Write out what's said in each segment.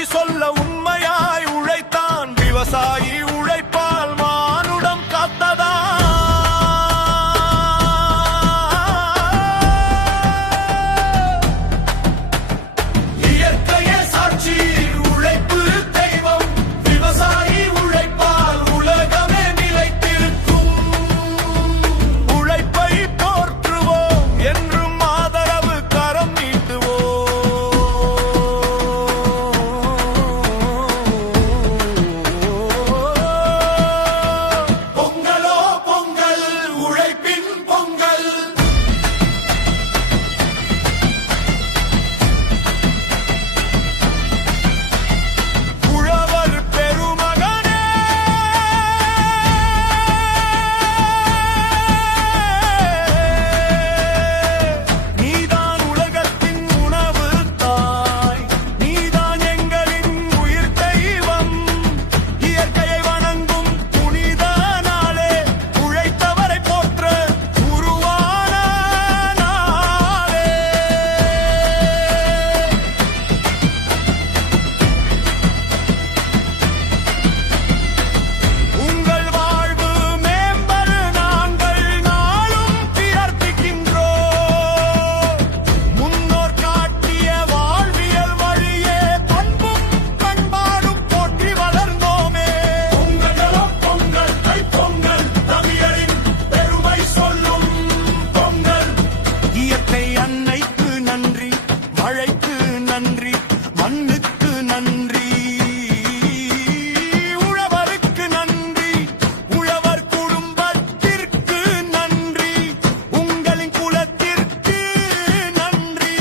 சாட்சி சொல்ல உண்மையாய் உழைத்தான் விவசாயி. உழைப்பால் மானுடம் காத்ததா. இயற்கையே சாட்சி, உழைப்பு தெய்வம். விவசாயி உழைப்பால் உலகமே நிலைத்திருக்கும். உழைப்பை போற்றுவோம், என்றும் ஆதரவு கரம் நீட்டுவோம். பொங்கலோ பொங்கல், உழைப்பின் பொங்கல். உழவர் பெருமகனே, நீதான் உலகத்தின் உணவு தாய். நீதான் எங்களின் உயிர் தெய்வம். இயற்கையை வணங்கும் புனித நாளே, உழைத்தவரை போற்ற உருவான நாளே. உங்கள் வாழ்வு மேம்பட நாங்கள் நாளும் பிரார்த்திக்கின்றோம். முன்னோர் காட்டிய வாழ்வியல் வழியே பண்பும் பண்பாடும் போற்றி வளர்ந்தோமே. பொங்கலோ பொங்கல், தைப்பொங்கல், தமிழரின் பெருமை சொல்லும் பொங்கல். இயற்கை அன்னைக்கு நன்றி, மழைக்கு நன்றி, மண்ணுக்கு நன்றி. உழவருக்கு நன்றி, உழவர் குடும்பத்திற்கு நன்றி, உங்களின் குலத்திற்கு நன்றி.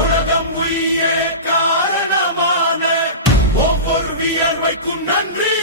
உலகம் உயிரே காரணமான ஒவ்வொரு வியர்வைக்கும் நன்றி.